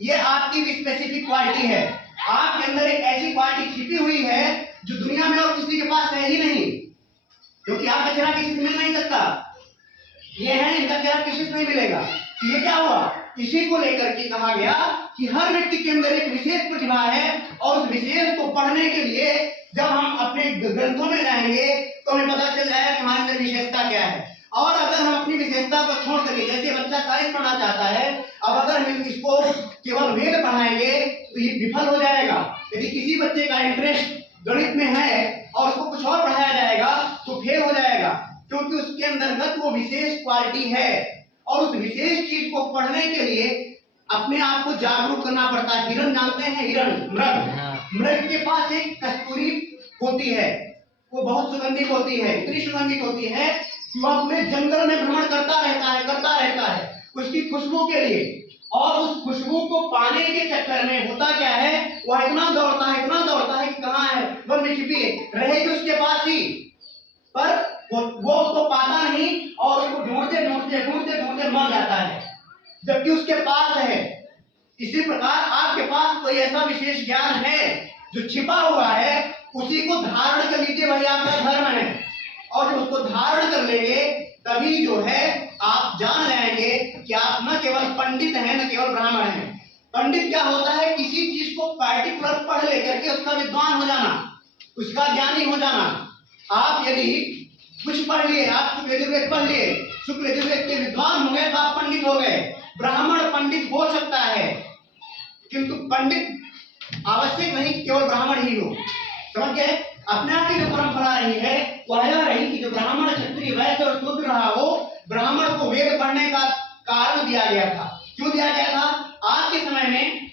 ये आपकी specific quality है। आपके अंदर एक ऐसी क्वालिटी छिपी हुई है जो दुनिया में और किसी के पास है ही नहीं, क्योंकि आपका चेहरा किसी से मिल नहीं सकता। ये है, इनका चेहरा किसी से नहीं मिलेगा। तो ये क्या हुआ, इसी को लेकर के कहा गया कि हर व्यक्ति के अंदर एक विशेष प्रतिभा है, और उस विशेष को पढ़ने के लिए जब हम अपने ग्रंथों में जाएंगे तो हमें पता चल जाएगा कि हमारे अंदर विशेषता क्या है। और अगर हम अपनी विशेषता को छोड़ करके, जैसे बच्चा साइंस पढ़ना चाहता है, अब अगर हम इसको केवल वेद पढ़ाएंगे तो ये विफल हो जाएगा। यदि किसी बच्चे का इंटरेस्ट गणित में है और उसको कुछ और पढ़ाया जाएगा तो फेल हो जाएगा, क्योंकि उसके अंतर्गत वो विशेष क्वालिटी है। और उस विशेष चीज को पढ़ने के लिए अपने आप को जागरूक करना पड़ता है। हिरण जानते हैं, हिरण, मृग के पास एक कस्तूरी होती है, वो बहुत सुगंधित होती है, इतनी सुगंधित होती है कि वह पूरे जंगल में भ्रमण करता रहता है उसकी खुशबू के लिए। और उस खुशबू को पाने के चक्कर में होता क्या है, वह इतना दौड़ता है कि कहाँ है, वन में छिपी रहेगी उसके पास ही, पर वो उसको पाता नहीं और उसको ढूंढते मर जाता है, जबकि उसके पास है। इसी प्रकार आपके पास कोई ऐसा विशेष ज्ञान है जो छिपा हुआ है, उसी को धारण कर लीजिए, वही आपका धर्म है। और जब उसको धारण कर लेंगे तभी जो है आप जान जाएंगे कि आप न केवल पंडित हैं, न केवल ब्राह्मण हैं। पंडित क्या होता है, किसी चीज को पार्टिकुलर पढ़ लेकर के उसका विद्वान हो जाना, उसका ज्ञानी हो जाना। आप यदि कुछ पढ़ लिए, आप शुक्ल यजुर्वेद पढ़ लिए, शुक्ल यजुर्वेद के विद्वान हो गए तो आप पंडित हो गए। ब्राह्मण पंडित हो सकता है, किंतु पंडित आवश्यक नहीं केवल ब्राह्मण ही हो। समझ गए? अपने आप की जो परंपरा रही है वह यह रही कि जो ब्राह्मण, क्षत्रिय, वैश्य और शूद्र रहा हो, ब्राह्मण को वेद पढ़ने का कारण दिया गया था। क्यों दिया गया था? आज के समय में